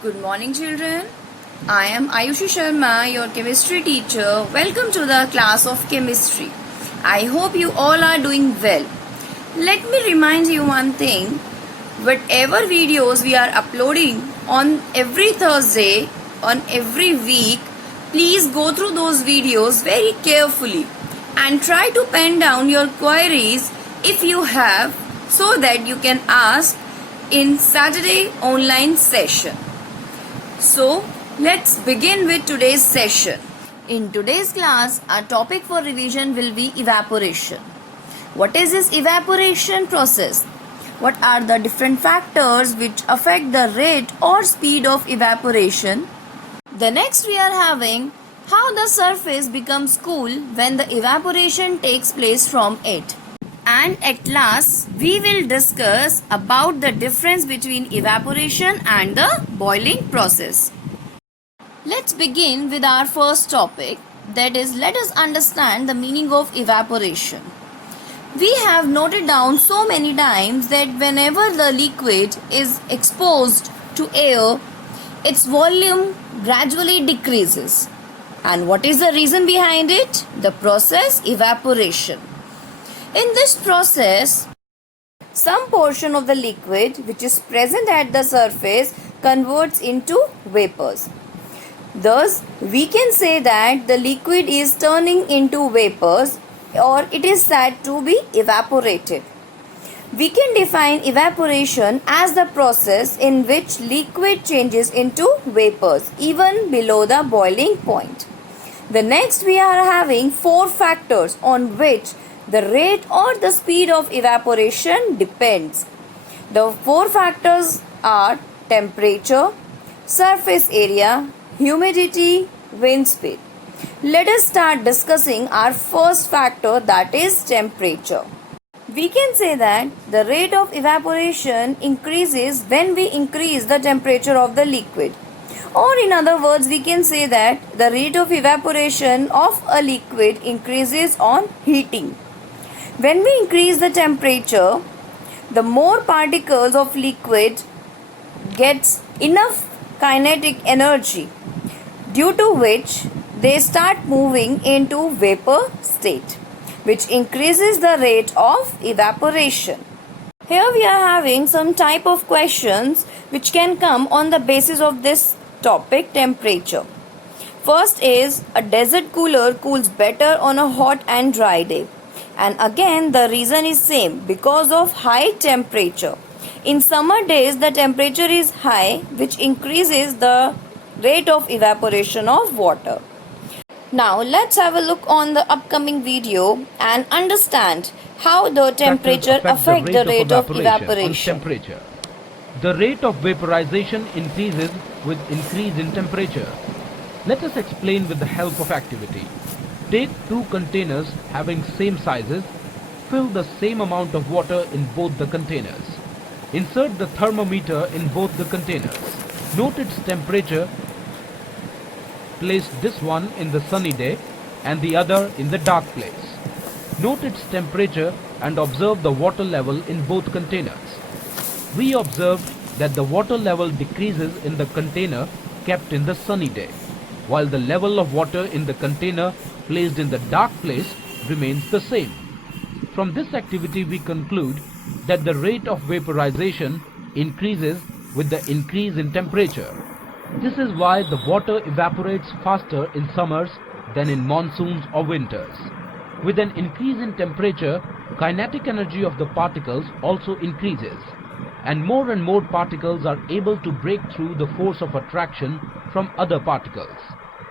Good morning, children. I am Ayushi Sharma, your chemistry teacher. Welcome to the class of chemistry. I hope you all are doing well. Let me remind you one thing. Whatever videos we are uploading on every Thursday, on every week, please go through those videos very carefully and try to pen down your queries if you have, so that you can ask in Saturday online session. So, let's begin with today's session. In today's class, our topic for revision will be evaporation. What is this evaporation process? What are the different factors which affect the rate or speed of evaporation? The next we are having how the surface becomes cool when the evaporation takes place from it. And at last, we will discuss about the difference between evaporation and the boiling process. Let's begin with our first topic, that is, let us understand the meaning of evaporation. We have noted down so many times that whenever the liquid is exposed to air, its volume gradually decreases. And what is the reason behind it? The process evaporation. In this process, some portion of the liquid which is present at the surface converts into vapors. Thus, we can say that the liquid is turning into vapors, or it is said to be evaporated. We can define evaporation as the process in which liquid changes into vapors even below the boiling point. The next we are having 4 factors on which the rate or the speed of evaporation depends. The 4 factors are temperature, surface area, humidity, wind speed. Let us start discussing our first factor, that is temperature. We can say that the rate of evaporation increases when we increase the temperature of the liquid. Or in other words, we can say that the rate of evaporation of a liquid increases on heating. When we increase the temperature, the more particles of liquid gets enough kinetic energy, due to which they start moving into vapor state, which increases the rate of evaporation. Here we are having some type of questions which can come on the basis of this topic, temperature. First is, a desert cooler cools better on a hot and dry day. And again the reason is same, because of high temperature. In summer days the temperature is high, which increases the rate of evaporation of water. Now let's have a look on the upcoming video and understand how the temperature affects the rate of evaporation. Temperature. The rate of vaporization increases with increase in temperature. Let us explain with the help of activity. Take 2 containers having same sizes. Fill the same amount of water in both the containers. Insert the thermometer in both the containers. Note its temperature. Place this one in the sunny day and the other in the dark place. Note its temperature and observe the water level in both containers. We observed that the water level decreases in the container kept in the sunny day, while the level of water in the container placed in the dark place remains the same. From this activity we conclude that the rate of vaporization increases with the increase in temperature. This is why the water evaporates faster in summers than in monsoons or winters. With an increase in temperature, kinetic energy of the particles also increases, and more particles are able to break through the force of attraction from other particles.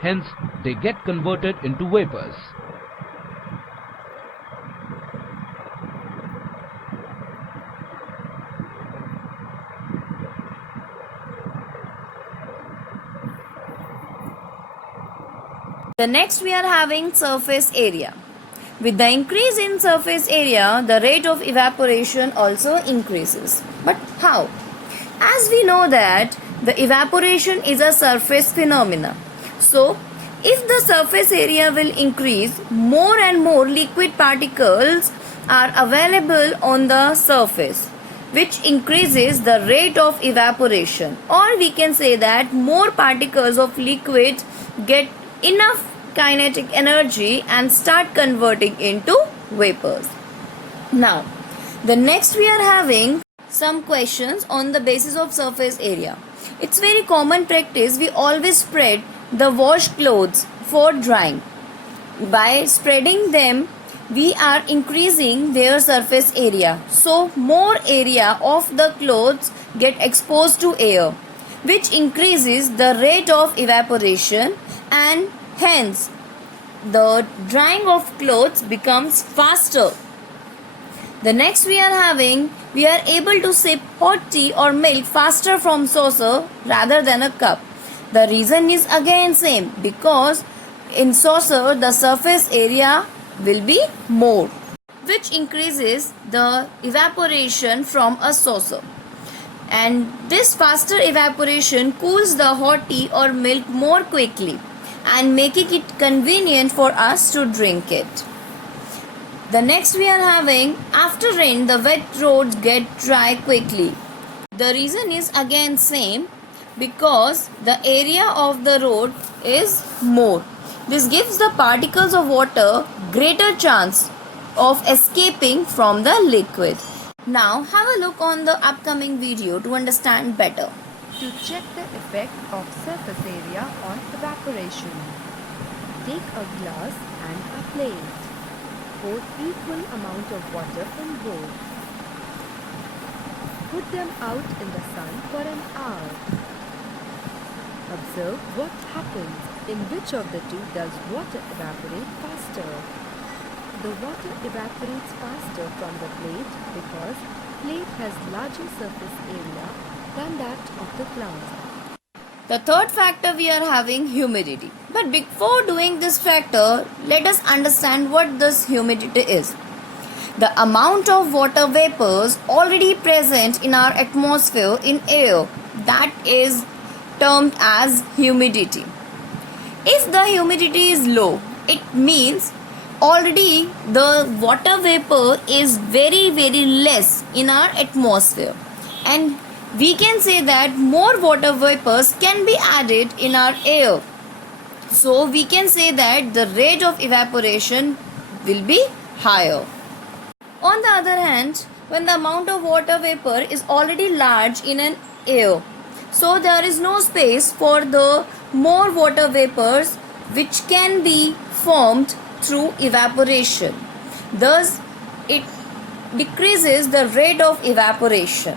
Hence, they get converted into vapors. The next we are having surface area. With the increase in surface area, the rate of evaporation also increases. But how? As we know that the evaporation is a surface phenomena. So, if the surface area will increase, more and more liquid particles are available on the surface. which increases the rate of evaporation. Or we can say that more particles of liquid get enough kinetic energy and start converting into vapors. Now, the next we are having some questions on the basis of surface area. It's very common practice, we always spread the washed clothes for drying. By spreading them, we are increasing their surface area. So more area of the clothes get exposed to air, which increases the rate of evaporation, and hence the drying of clothes becomes faster. The next we are able to sip hot tea or milk faster from saucer rather than a cup. The reason is again same, because in saucer the surface area will be more, which increases the evaporation from a saucer. And this faster evaporation cools the hot tea or milk more quickly and making it convenient for us to drink it. The next we are having, after rain the wet roads get dry quickly. The reason is again same, because the area of the road is more. This gives the particles of water greater chance of escaping from the liquid. Now have a look on the upcoming video to understand better. To check the effect of surface area on evaporation, take a glass and a plate. Pour equal amount of water in both. Put them out in the sun for an hour. Observe what happens. In which of the two does water evaporate faster? The water evaporates faster from the plate because plate has larger surface area than that of the glass. The third factor we are having, humidity. But before doing this factor, let us understand what this humidity is. The amount of water vapors already present in our atmosphere in air, that is termed as humidity. If the humidity is low, it means already the water vapor is very less in our atmosphere, and we can say that more water vapors can be added in our air. So we can say that the rate of evaporation will be higher. On the other hand, when the amount of water vapor is already large in an air, so there is no space for the more water vapors which can be formed through evaporation. Thus, it decreases the rate of evaporation,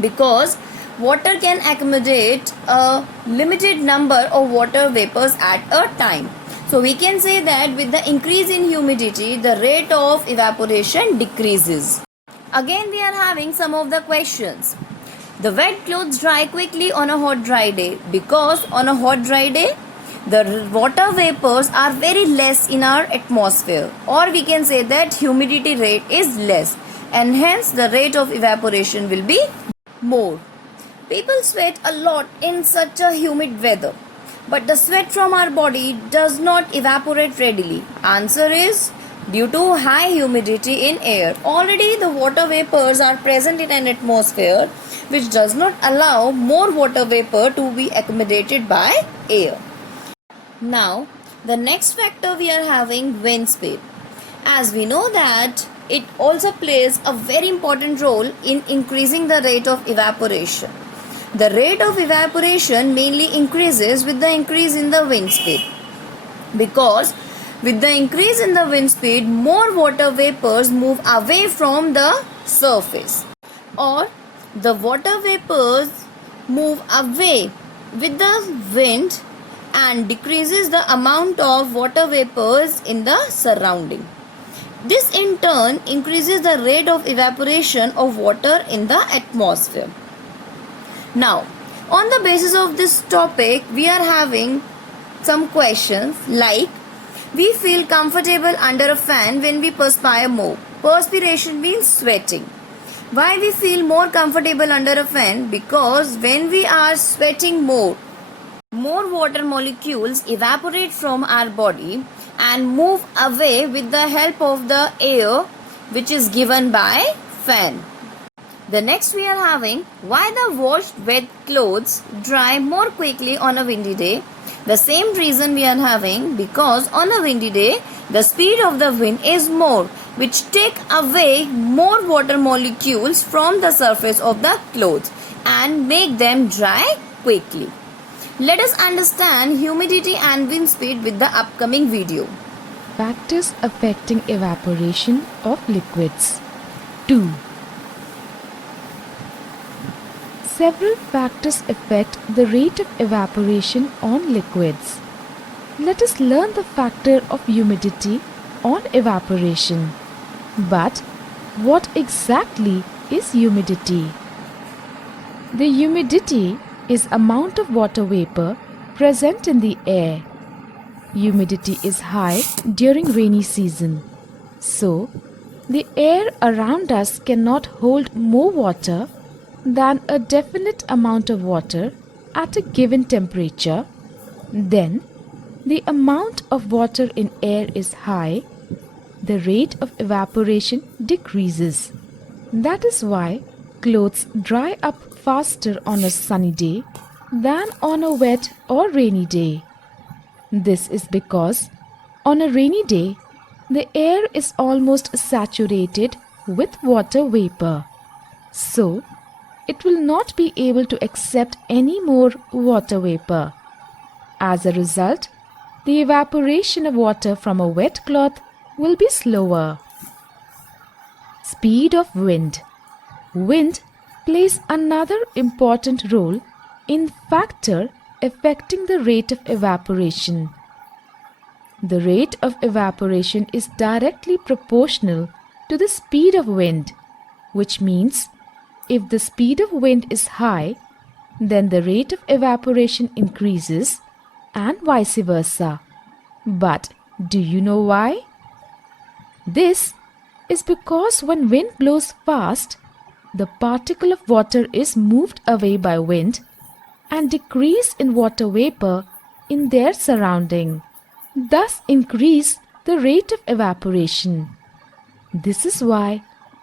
because water can accommodate a limited number of water vapors at a time. So we can say that with the increase in humidity, the rate of evaporation decreases. Again, we are having some of the questions. The wet clothes dry quickly on a hot dry day, because on a hot dry day the water vapors are very less in our atmosphere, or we can say that humidity rate is less, and hence the rate of evaporation will be more. People sweat a lot in such a humid weather, but the sweat from our body does not evaporate readily. Answer is due to high humidity in air. Already the water vapors are present in an atmosphere, which does not allow more water vapor to be accommodated by air. Now, the next factor we are having, wind speed. As we know that it also plays a very important role in increasing the rate of evaporation. The rate of evaporation mainly increases with the increase in the wind speed, because with the increase in the wind speed, more water vapors move away from the surface, or the water vapors move away with the wind and decreases the amount of water vapors in the surrounding. This in turn increases the rate of evaporation of water in the atmosphere. Now, on the basis of this topic, we are having some questions like, we feel comfortable under a fan when we perspire more. Perspiration means sweating. Why we feel more comfortable under a fan? Because when we are sweating more water molecules evaporate from our body and move away with the help of the air which is given by fan. The next we are having why the washed wet clothes dry more quickly on a windy day. The same reason we are having because on a windy day the speed of the wind is more, which take away more water molecules from the surface of the clothes and make them dry quickly. Let us understand humidity and wind speed with the upcoming video. Factors affecting evaporation of liquids. 2. Several factors affect the rate of evaporation on liquids. Let us learn the factor of humidity on evaporation. But what exactly is humidity? The humidity is amount of water vapor present in the air. Humidity is high during rainy season. So, the air around us cannot hold more water than a definite amount of water at a given temperature. Then, the amount of water in air is high, the rate of evaporation decreases. That is why clothes dry up faster on a sunny day than on a wet or rainy day. This is because on a rainy day, the air is almost saturated with water vapor. So, it will not be able to accept any more water vapor. As a result, the evaporation of water from a wet cloth will be slower. Speed of wind. Wind plays another important role in factor affecting the rate of evaporation. The rate of evaporation is directly proportional to the speed of wind, which means if the speed of wind is high, then the rate of evaporation increases and vice versa. But do you know why? This is because when wind blows fast, the particle of water is moved away by wind and decrease in water vapor in their surrounding, thus increase the rate of evaporation. This is why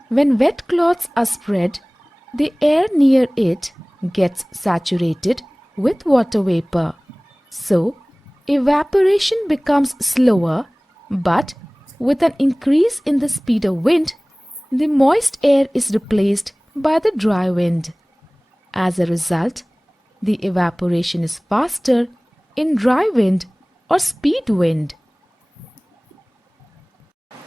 when wet cloths are spread, the air near it gets saturated with water vapor. So, evaporation becomes slower, but with an increase in the speed of wind, the moist air is replaced by the dry wind. As a result, the evaporation is faster in dry wind or speed wind.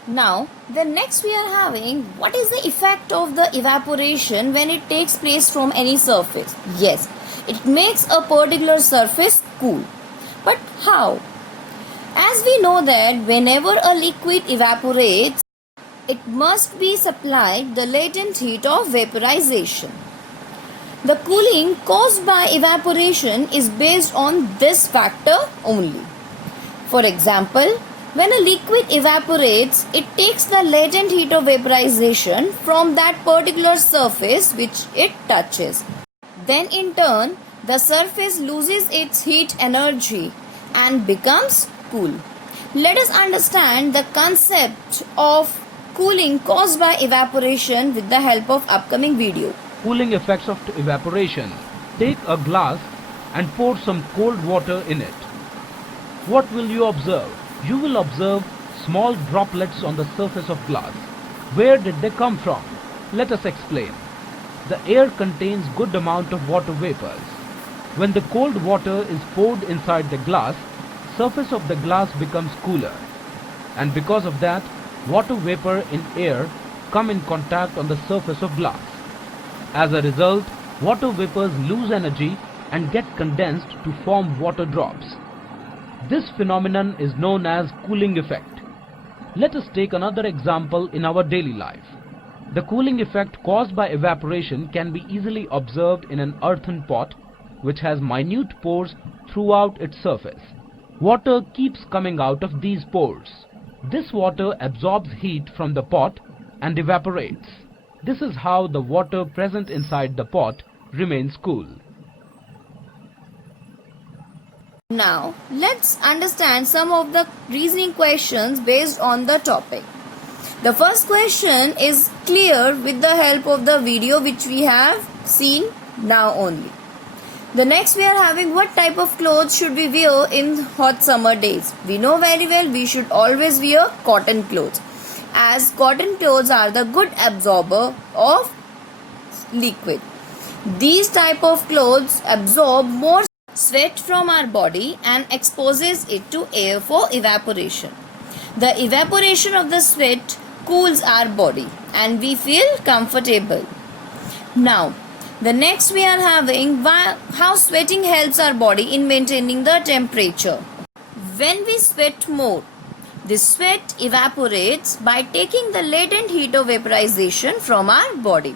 Now, the next we are having what is the effect of the evaporation when it takes place from any surface? Yes, it makes a particular surface cool. But how? As we know that whenever a liquid evaporates, it must be supplied the latent heat of vaporization. The cooling caused by evaporation is based on this factor only. For example, when a liquid evaporates, it takes the latent heat of vaporization from that particular surface which it touches. Then in turn, the surface loses its heat energy and becomes cool. Let us understand the concept of cooling caused by evaporation with the help of upcoming video. Cooling effects of evaporation. Take a glass and pour some cold water in it. What will you observe? You will observe small droplets on the surface of glass. Where did they come from? Let us explain. The air contains good amount of water vapors. When the cold water is poured inside the glass, surface of the glass becomes cooler. And because of that, water vapor in air come in contact on the surface of glass. As a result, water vapors lose energy and get condensed to form water drops. This phenomenon is known as cooling effect. Let us take another example in our daily life. The cooling effect caused by evaporation can be easily observed in an earthen pot which has minute pores throughout its surface. Water keeps coming out of these pores. This water absorbs heat from the pot and evaporates. This is how the water present inside the pot remains cool. Now, let's understand some of the reasoning questions based on the topic. The first question is clear with the help of the video which we have seen now only. The next we are having what type of clothes should we wear in hot summer days. We know very well we should always wear cotton clothes, as cotton clothes are the good absorber of liquid. These type of clothes absorb more sweat from our body and exposes it to air for evaporation. The evaporation of the sweat cools our body and we feel comfortable. Now, the next we are having how sweating helps our body in maintaining the temperature. When we sweat more, the sweat evaporates by taking the latent heat of vaporization from our body,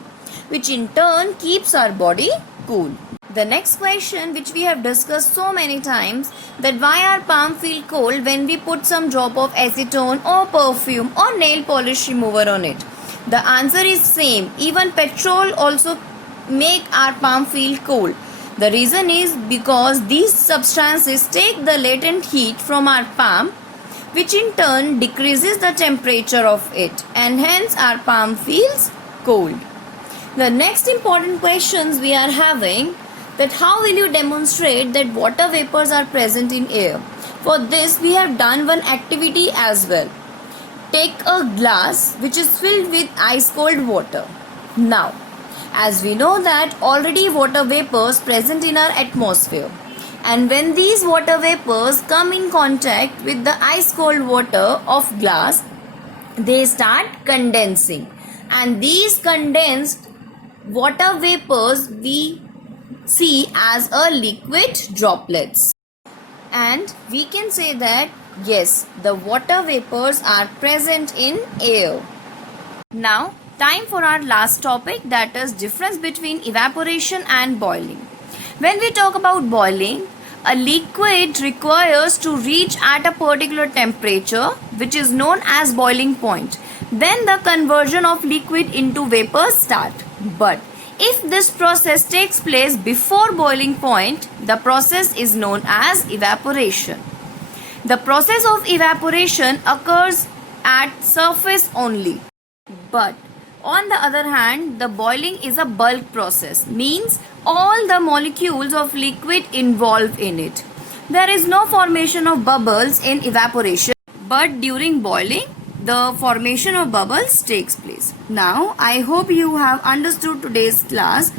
which in turn keeps our body cool. The next question which we have discussed so many times, that why our palm feel cold when we put some drop of acetone or perfume or nail polish remover on it. The answer is same. Even petrol also make our palm feel cold. The reason is because these substances take the latent heat from our palm, which in turn decreases the temperature of it, and hence our palm feels cold. The next important questions we are having, that how will you demonstrate that water vapors are present in air? For this we have done one activity as well. Take a glass which is filled with ice cold water. Now, as we know that already water vapors present in our atmosphere, and when these water vapors come in contact with the ice cold water of glass, they start condensing, and these condensed water vapors we see as a liquid droplets, and we can say that yes, the water vapors are present in air. Now time for our last topic, that is difference between evaporation and boiling. When we talk about boiling, a liquid requires to reach at a particular temperature which is known as boiling point. Then the conversion of liquid into vapor start. But if this process takes place before boiling point, the process is known as evaporation. The process of evaporation occurs at surface only. But on the other hand, the boiling is a bulk process, means all the molecules of liquid involved in it. There is no formation of bubbles in evaporation, but during boiling, the formation of bubbles takes place. Now, I hope you have understood today's class.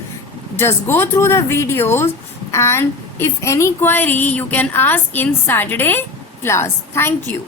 Just go through the videos, and if any query you can ask in Saturday class. Thank you.